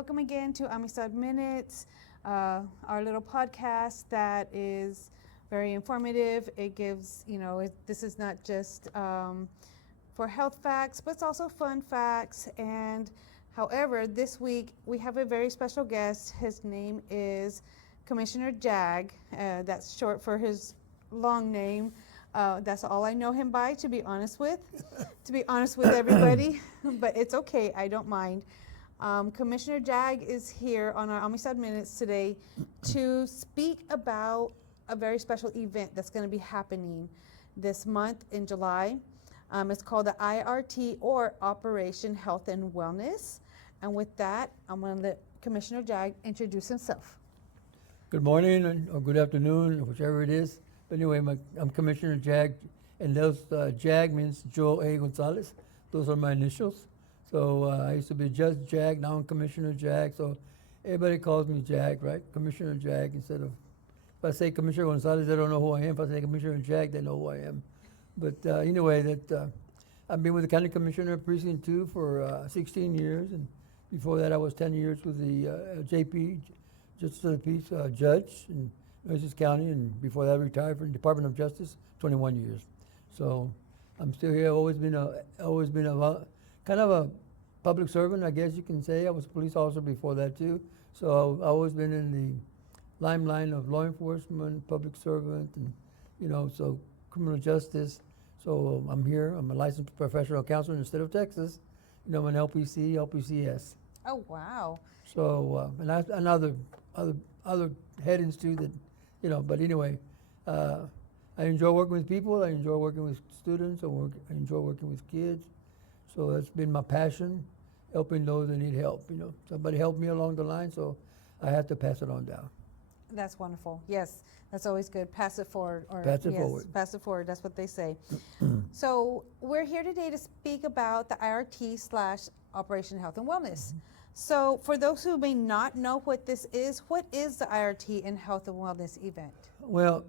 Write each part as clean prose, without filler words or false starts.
welcome again to Amistad Minutes, our little podcast that is very informative. It gives, this is not just for health facts, but it's also fun facts. And however, this week we have a very special guest. His name is Commissioner Jag. That's short for his long name. That's all I know him by, to be honest with everybody, but it's okay, I don't mind. Commissioner Jag is here on our Amistad Minutes today to speak about a very special event that's going to be happening this month in July. It's called the IRT, or Operation Health and Wellness. And with that, I'm going to let Commissioner Jag introduce himself. Good morning or good afternoon, whichever it is. But anyway, I'm Commissioner Jag, and those Jag means Joe A. Gonzalez. Those are my initials. So I used to be Judge Jag, now I'm Commissioner Jag. So everybody calls me Jag, right? Commissioner Jag instead of, if I say Commissioner Gonzalez, they don't know who I am. If I say Commissioner Jag, they know who I am. But anyway, I've been with the County Commissioner Precinct 2 for 16 years. And before that, I was 10 years with the JP, Justice of the Peace, judge in Nueces County, and before that I retired from the Department of Justice, 21 years. So I'm still here. I've always been a kind of a public servant, I guess you can say. I was a police officer before that too. So I've always been in the limelight of law enforcement, public servant, and so criminal justice. So I'm here. I'm a licensed professional counselor in the state of Texas. I'm an LPC, LPCS. Oh, wow. So and other headings too that. But anyway, I enjoy working with people. I enjoy working with students. I enjoy working with kids. So that's been my passion, helping those that need help. Somebody helped me along the line, so I had to pass it on down. That's wonderful. Yes, that's always good. Pass it forward. Pass it forward. Pass it forward. That's what they say. So we're here today to speak about the IRT / Operation Health and Wellness. So for those who may not know what this is, what is the IRT and Health and Wellness event? Well,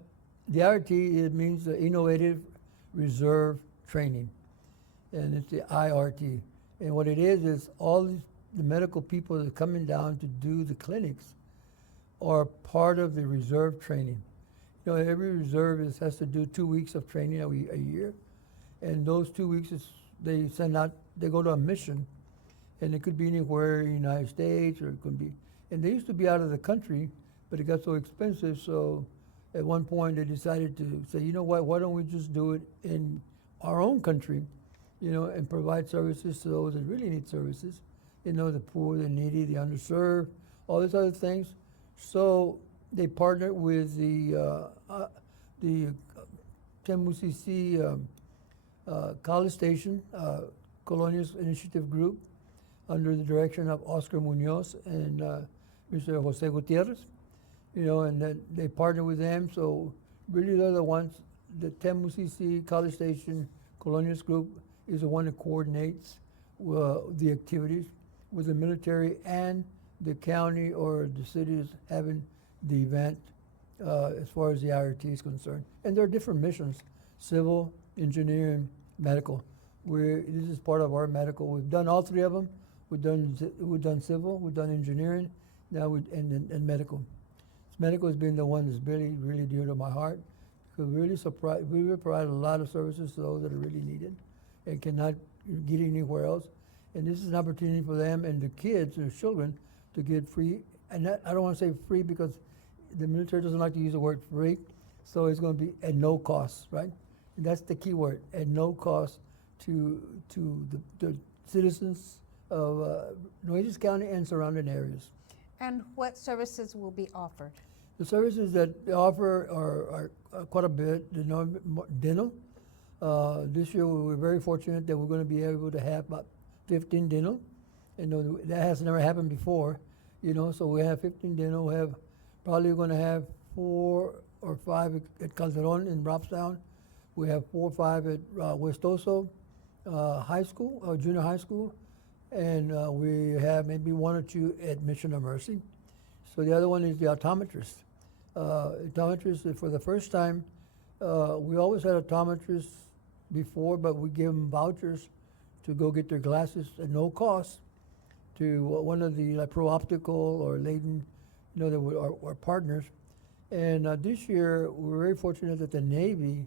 the IRT, it means the Innovative Reserve Training, and it's the IRT. And what it is all the medical people that are coming down to do the clinics are part of the reserve training. Every reservist has to do 2 weeks of training a year, and those 2 weeks they go to a mission. And it could be anywhere in the United States, or it could be, and they used to be out of the country, but it got so expensive. So at one point they decided to say, why don't we just do it in our own country, and provide services to those that really need services, the poor, the needy, the underserved, all these other things. So they partnered with the Temucc College Station Colonias Initiative Group, under the direction of Oscar Munoz and Mr. Jose Gutierrez, and then they partner with them. So really they're the ones, the Temucc College Station Colonias Group is the one that coordinates the activities with the military and the county or the cities having the event as far as the IRT is concerned. And there are different missions: civil, engineering, medical. This is part of our medical. We've done all three of them. We've done civil, we've done engineering, now and medical. Medical has been the one that's really, really dear to my heart, because we really provide a lot of services to those that are really needed and cannot get anywhere else. And this is an opportunity for them and the kids, the children, to get free. And I don't want to say free because the military doesn't like to use the word free, so it's going to be at no cost, right? And that's the key word, at no cost to the citizens of Nueces County and surrounding areas. And what services will be offered? The services that they offer are quite a bit. Dental. This year we're very fortunate that we're going to be able to have about 15 dental. And that has never happened before, so we have 15 dental. We have probably going to have 4 or 5 at Calderon in Robstown. We have 4 or 5 at Westoso High School, junior high school. And we have maybe 1 or 2 at Mission of Mercy. So the other one is the optometrist. Optometrists, for the first time, we always had optometrists before, but we give them vouchers to go get their glasses at no cost to one of the like Pro Optical or Layton, that were our partners. And this year, we're very fortunate that the Navy,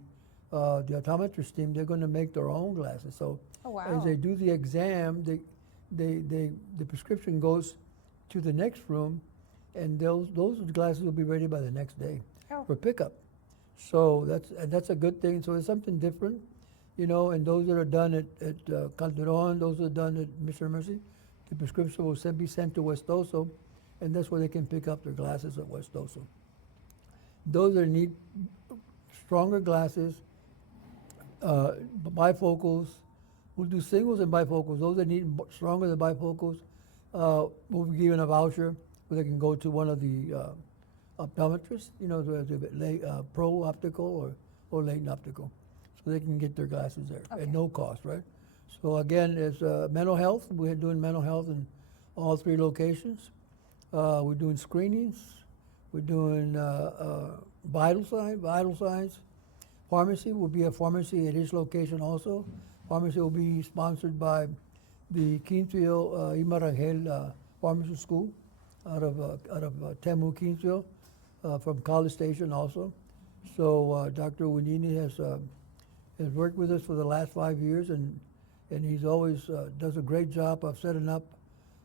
the optometrist team, they're going to make their own glasses. So Oh, wow. as they do the exam, the prescription goes to the next room, and those glasses will be ready by the next day for pickup. So that's a good thing. So it's something different, and those that are done at Calderon, those that are done at Mr. Mercy, the prescription will be sent to West Oso, and that's where they can pick up their glasses at West Oso. Those that need stronger glasses, bifocals, we'll do singles and bifocals. Those that need stronger than bifocals, we'll be given a voucher where they can go to one of the optometrists, the Pro Optical or Layton Optical, so they can get their glasses there at no cost, right? So again, it's mental health. We're doing mental health in all 3 locations. We're doing screenings. We're doing vital signs. Pharmacy will be a pharmacy at each location also. Pharmacy will be sponsored by the Quintville Imarangel Pharmacy School out of Temu, Quintville, from College Station also. So Dr. Winini has worked with us for the last 5 years, and he's always does a great job of setting up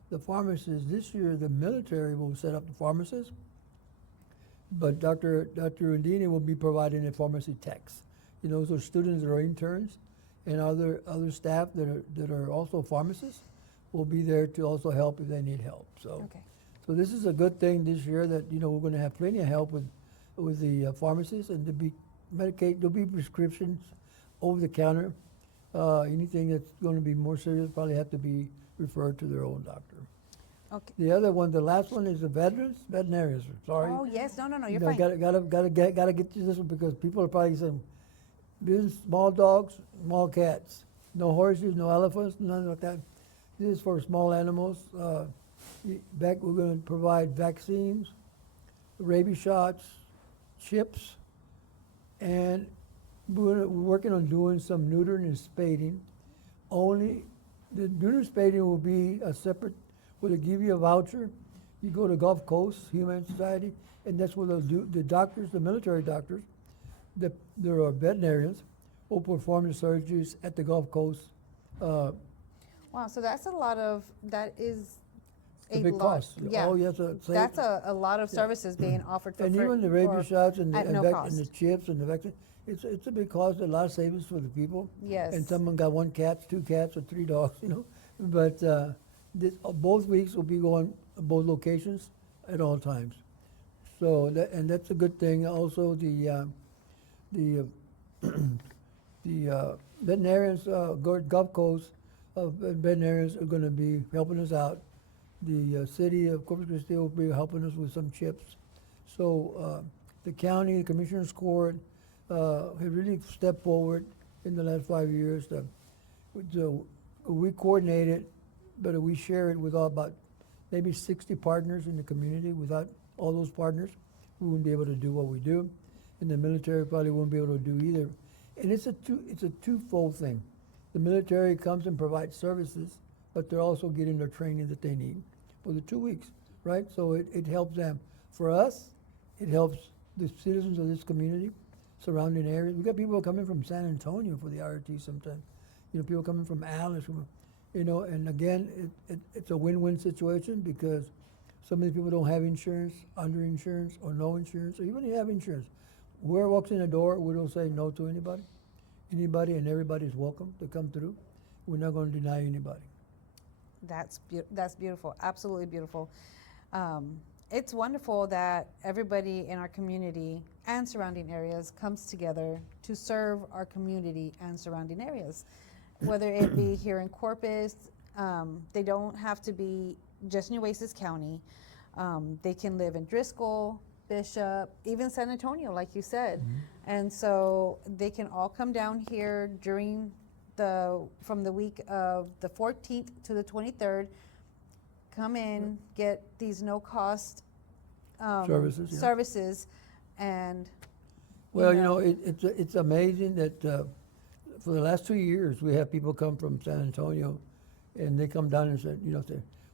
the pharmacies. This year, the military will set up the pharmacies, but Dr. Undini will be providing the pharmacy techs. Those are students that are interns, and other staff that are also pharmacists will be there to also help if they need help. So this is a good thing this year that we're going to have plenty of help with the pharmacists, and there'll be prescriptions over the counter. Anything that's going to be more serious probably have to be referred to their own doctor. Okay. The other one, the last one is the veterinarians. Sorry. Oh, yes. No, you're fine. Gotta get to this one because people are probably saying, this is small dogs, small cats, no horses, no elephants, nothing like that. This is for small animals. We're going to provide vaccines, rabies shots, chips, and we're working on doing some neutering and spading. Only the neutering spading will be a separate, where they give you a voucher. You go to Gulf Coast Humane Society, and that's where they'll do, the doctors, the military doctors, there are veterinarians, will perform the surgeries at the Gulf Coast. Wow, so that's that is a big lot. cost. Yeah. Oh, yes, That's a lot of services being offered for and free. even the rabies shots and at no and cost. the chips and the vaccine, it's a big cost, a lot of savings for the people. Yes. And someone got 1 cat, 2 cats, or 3 dogs, But both weeks will be going both locations at all times. So that's a good thing. Also, the veterinarians, Gulf Coast veterinarians are going to be helping us out. The city of Corpus Christi will be helping us with some chips. So the county, the commissioner's court have really stepped forward in the last 5 years. We coordinate it, but we share it with about maybe 60 partners in the community. Without all those partners, we wouldn't be able to do what we do. And the military probably won't be able to do either. And it's a twofold thing. The military comes and provides services, but they're also getting their training that they need for the 2 weeks, right? So it helps them. For us, it helps the citizens of this community, surrounding areas. We got people coming from San Antonio for the IRT sometimes. People coming from Alice, and again, it's a win-win situation because so many people don't have insurance, under insurance, or no insurance, or even if you have insurance. Whoever walks in the door, we don't say no to anybody. Anybody and everybody is welcome to come through. We're not going to deny anybody. That's beautiful, absolutely beautiful. It's wonderful that everybody in our community and surrounding areas comes together to serve our community and surrounding areas. Whether it be here in Corpus, they don't have to be just Nueces County. They can live in Driscoll, Bishop, even San Antonio, like you said. Mm-hmm. And so they can all come down here from the week of the 14th to the 23rd, come in, get these no-cost services, and it's amazing that for the last 2 years we have people come from San Antonio, and they come down and say,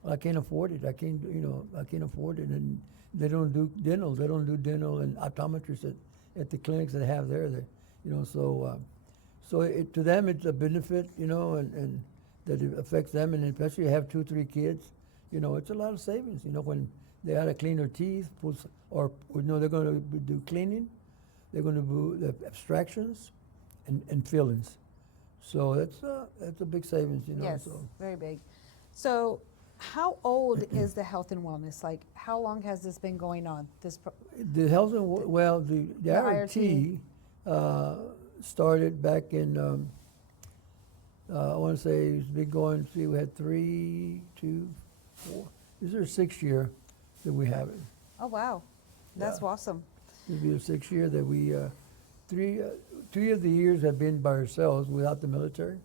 I can't afford it. I can't, I can't afford it. And they don't do dental. They don't do dental and optometrists at the clinics that they have there. So to them it's a benefit, and that it affects them. And especially you have 2, 3 kids, it's a lot of savings. When they had to clean their teeth, or they're going to do cleaning, they're going to do the abstractions and fillings. So that's a big savings, Yes, So. very big. So how old is the health and wellness? Like, how long has this been going on? The health and the IRT started back in I want to say it's been going. See, we had 3, 2, 4. This is our 6th year that we have it. Oh wow, that's awesome. It'll be the 6th year that we 3 of the years have been by ourselves without the military,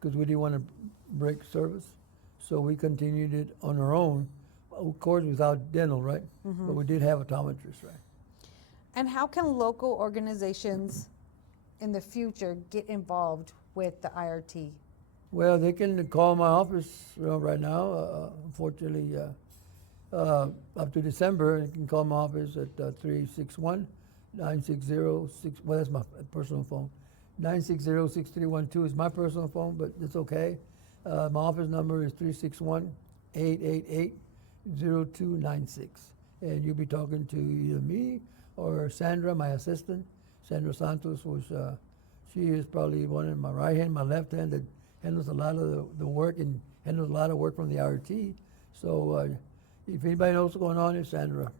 because we didn't want to break service, so we continued it on our own. Of course, without dental, right? But we did have optometrists, right? And how can local organizations in the future get involved with the IRT? Well, they can call my office right now. Unfortunately, up to December, they can call my office at 361-960-6. Well, that's my personal phone. 960-6312 is my personal phone, but it's okay. My office number is 361-888-0296, and you'll be talking to either me or Sandra, my assistant. Sandra Santos she is probably one in my right hand, my left hand, that handles a lot of the work and handles a lot of work from the IRT. So if anybody knows what's going on, it's Sandra.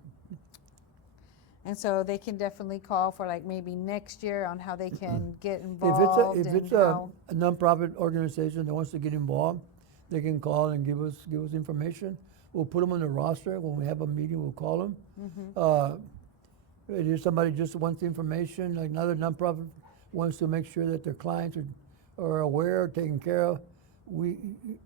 And so they can definitely call for like maybe next year on how they can get involved. If it's a nonprofit organization that wants to get involved, they can call and give us information. We'll put them on the roster. When we have a meeting, we'll call them. If somebody just wants information, like another nonprofit wants to make sure that their clients are aware, taken care of,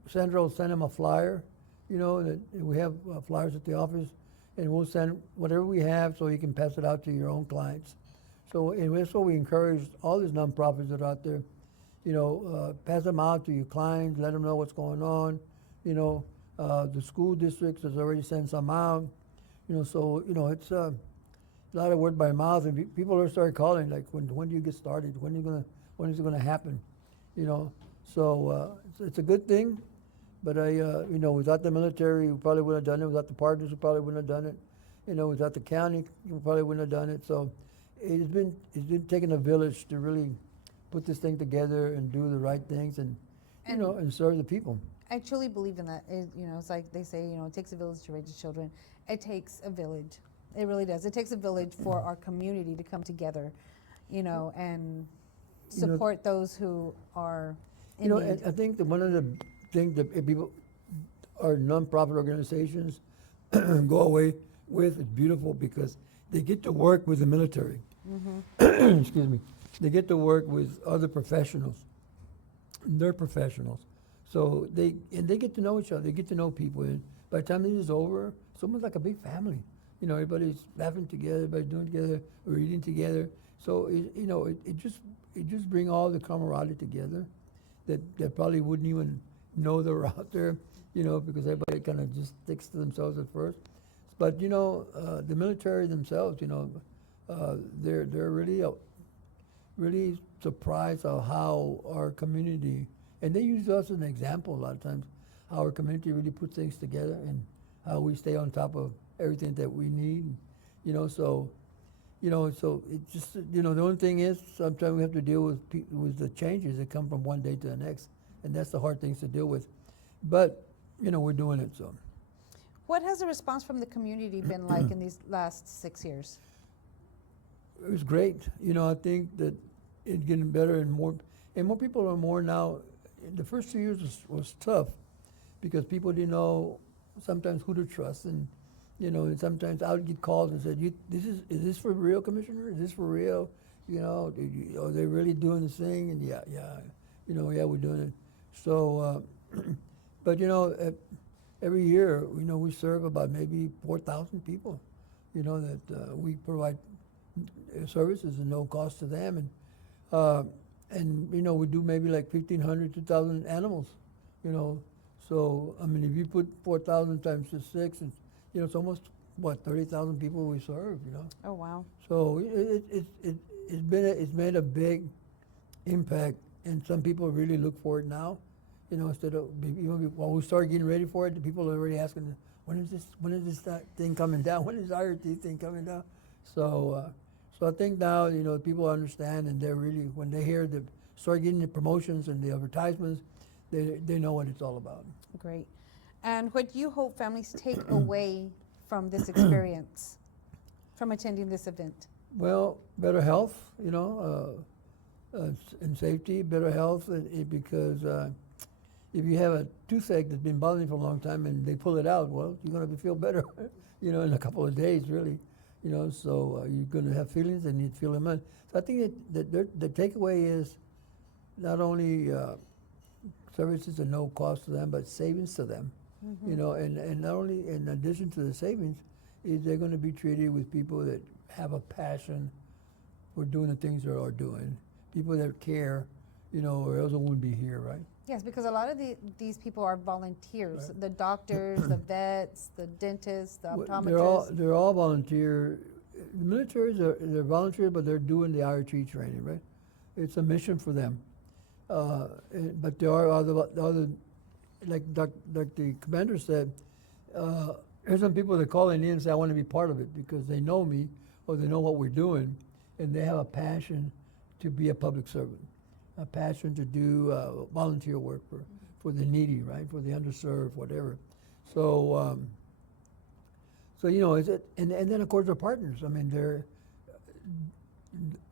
Sandra will send them a flyer, that we have flyers at the office, and we'll send whatever we have so you can pass it out to your own clients. So and that's what we encourage all these nonprofits that are out there, pass them out to your clients, let them know what's going on. The school districts has already sent some out, so it's a lot of word by mouth, and people are starting calling like, when do you get started? When is it gonna happen? So it's a good thing. But without the military, we probably wouldn't have done it. Without the partners, we probably wouldn't have done it. Without the county, we probably wouldn't have done it. So it's been taking a village to really put this thing together and do the right things and serve the people. I truly believe in that. It's like they say, it takes a village to raise children. It takes a village. It really does. It takes a village for our community to come together, and support those who are in need. And I think that one of the things that people, our nonprofit organizations, go away with is beautiful, because they get to work with the military. Excuse me. They get to work with other professionals. They're professionals. So they get to know each other. They get to know people. And by the time this is over, it's almost like a big family. Everybody's laughing together, everybody's doing together, we're eating together. So it just bring all the camaraderie together that probably wouldn't even know they were out there, because everybody kind of just sticks to themselves at first. But the military themselves, they're really surprised of how our community, and they use us as an example a lot of times, how our community really puts things together and how we stay on top of everything that we need. So it just, the only thing is sometimes we have to deal with the changes that come from one day to the next, and that's the hard things to deal with. But we're doing it. So what has the response from the community been like in these last 6 years? it was great. I think that it's getting better and more people are more now. The first 2 years was tough, because people didn't know sometimes who to trust, and and sometimes I would get calls and said, is this for real, Commissioner? Is this for real? Are they really doing this thing? And yeah, we're doing it. So, but every year, we serve about maybe 4,000 people, that we provide services at no cost to them, and we do maybe like 1,500, 2,000 animals, So, I mean, if you put 4,000 times the 6, it's almost, what, 30,000 people we serve, Oh, wow. So it's made a big impact, and some people really look for it now. Instead of while we start getting ready for it, the people are already asking, when is this thing coming down? When is the IRT thing coming down? So I think now people understand, and they're really, when they start getting the promotions and the advertisements, they know what it's all about. Great. And what do you hope families take away from this experience, from attending this event? Well, better health, and safety, better health, because if you have a toothache that's been bothering you for a long time and they pull it out, well, you're going to feel better, in a couple of days, really. So you're going to have feelings and you feel them in. So I think that the takeaway is not only services at no cost to them, but savings to them. And not only in addition to the savings, is they're going to be treated with people that have a passion for doing the things they are doing, people that care, or else it wouldn't be here, right? Yes, because a lot of these people are volunteers, Right. the doctors, the vets, the dentists, the optometrists. They're all volunteer. The militaries they're volunteers, but they're doing the IRT training, right? It's a mission for them. But there are other, like the commander said, there's some people that call in and say, I want to be part of it because they know me or they know what we're doing, and they have a passion to be a public servant, a passion to do volunteer work for the needy, right, for the underserved, whatever. So, and then of course our partners. I mean,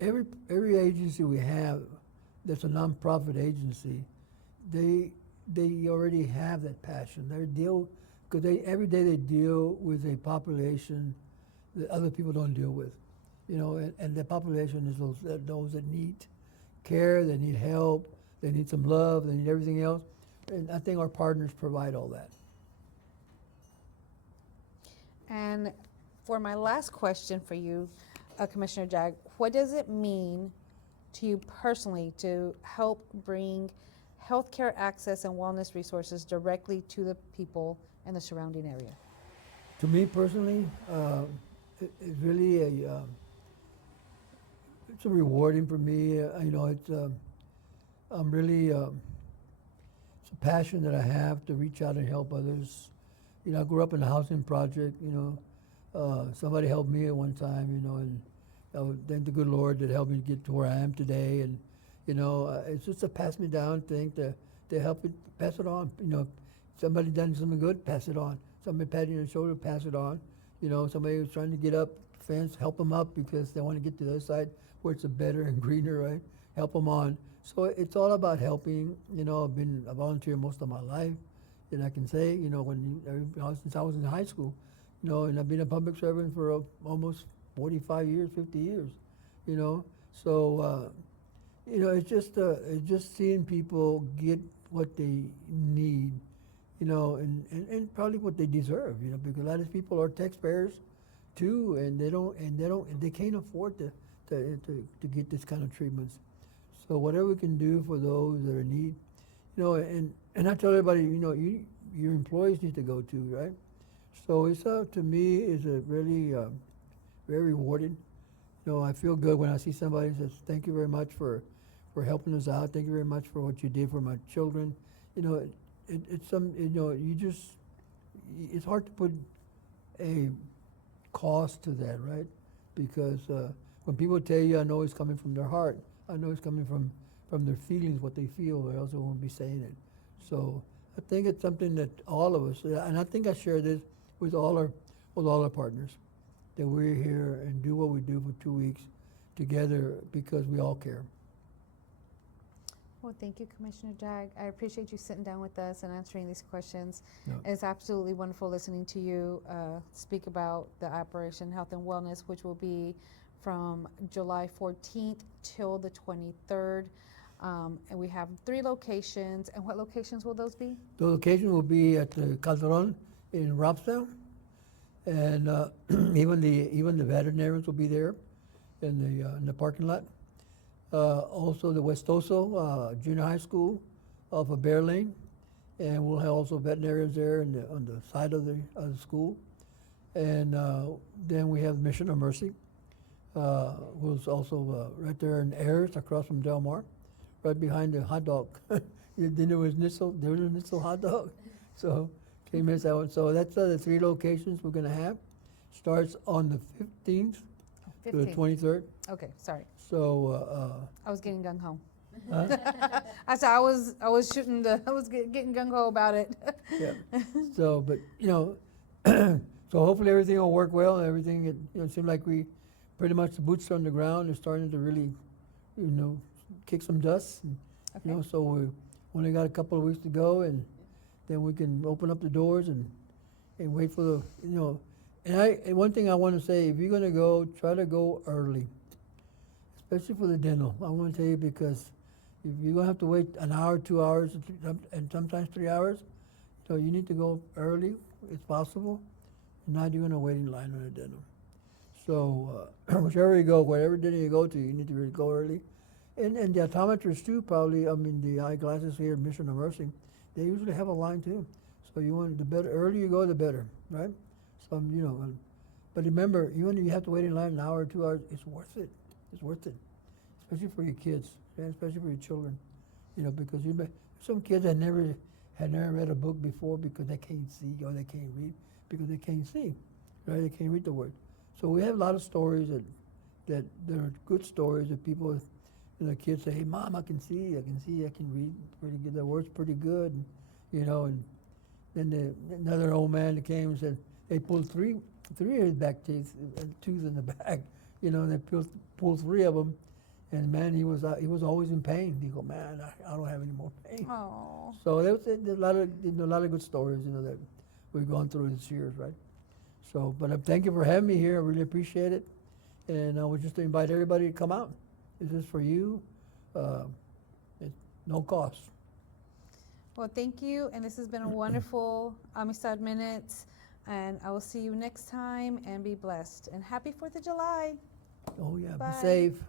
every agency we have that's a nonprofit agency, they already have that passion. Because every day they deal with a population that other people don't deal with, and the population is those that need care, they need help, they need some love, they need everything else, and I think our partners provide all that. And for my last question for you, Commissioner Jag, what does it mean to you personally to help bring healthcare access and wellness resources directly to the people in the surrounding area? To me personally, it's really it's a rewarding for me. I'm really, it's a passion that I have to reach out and help others. I grew up in a housing project. Somebody helped me at one time. And thank the good Lord that helped me get to where I am today. And it's just a pass me down thing to help it, pass it on. Somebody done something good, pass it on. Somebody patting you on the shoulder, pass it on. Somebody was trying to get up the fence, help them up because they want to get to the other side where it's a better and greener, right? Help them on. So it's all about helping. I've been a volunteer most of my life, and I can say, since I was in high school, and I've been a public servant for almost 45 years, 50 years, So, it's just seeing people get what they need, and probably what they deserve, because a lot of these people are taxpayers too, and they can't afford to get this kind of treatments. So whatever we can do for those that are in need, and I tell everybody, your employees need to go too, right? So it's to me is a really very rewarding. I feel good when I see somebody says, "Thank you very much for helping us out. Thank you very much for what you did for my children." It's some it's hard to put a cost to that, right? Because when people tell you, I know it's coming from their heart. I know it's coming from their feelings, what they feel, or else they won't be saying it. So I think it's something that all of us, and I think I share this with all our partners, that we're here and do what we do for 2 weeks together because we all care. Well, thank you, Commissioner Jag. I appreciate you sitting down with us and answering these questions. Yeah. It's absolutely wonderful listening to you speak about the Operation Health and Wellness, which will be from July 14th till the 23rd. And we have 3 locations. And what locations will those be? The location will be at the Calderon in Robstown, and even the veterinarians will be there in the parking lot. Also the Westoso Junior High School off of Bear Lane, and we'll have also veterinarians there on the side of the school. And then we have Mission of Mercy, who's also right there in Ayers, across from Del Mar, right behind the hot dog. Then there was a Nitzel hot dog. So can't miss that one. So that's the 3 locations we're gonna have. Starts on the 15th to the 23rd. Okay, sorry. So I was getting gung ho. huh? I said I was shooting I was getting gung ho about it. Yeah. So, but so hopefully everything will work well. And everything, it seemed like we pretty much the boots are on the ground. They're starting to really, kick some dust. And, Okay. so we only got a couple of weeks to go, and then we can open up the doors and wait for the, And one thing I want to say, if you're going to go, try to go early, especially for the dental. I want to tell you, because if you're going to have to wait an hour, 2 hours, and sometimes 3 hours, so you need to go early if possible. If not, you're going to wait in line on a dental. So whichever you go, whatever dental you go to, you need to really go early. And the optometrists too, probably, the eyeglasses here at Mission of Mercy, they usually have a line too. So you want, the better, earlier you go, the better, right? So, but remember, even if you have to wait in line an hour or 2 hours, it's worth it. It's worth it, especially for your kids, and especially for your children, because some kids had never read a book before because they can't see or they can't read because they can't see, right? They can't read the word. So we have a lot of stories that are good stories that people, kids say, "Hey, Mom, I can see, I can read pretty good. The word's pretty good," And then another old man that came and said they pulled three of his back teeth, tooth in the back, and they pulled 3 of them, and man, he was always in pain. He go, "Man, I don't have any more pain." Oh. So there's a lot of good stories, that we've gone through this year, right? So, but thank you for having me here. I really appreciate it, and I would just invite everybody to come out. This is for you. It's no cost. Well, thank you, and this has been a wonderful Amistad Minutes, and I will see you next time, and be blessed. And happy 4th of July. Oh yeah, Bye. be safe.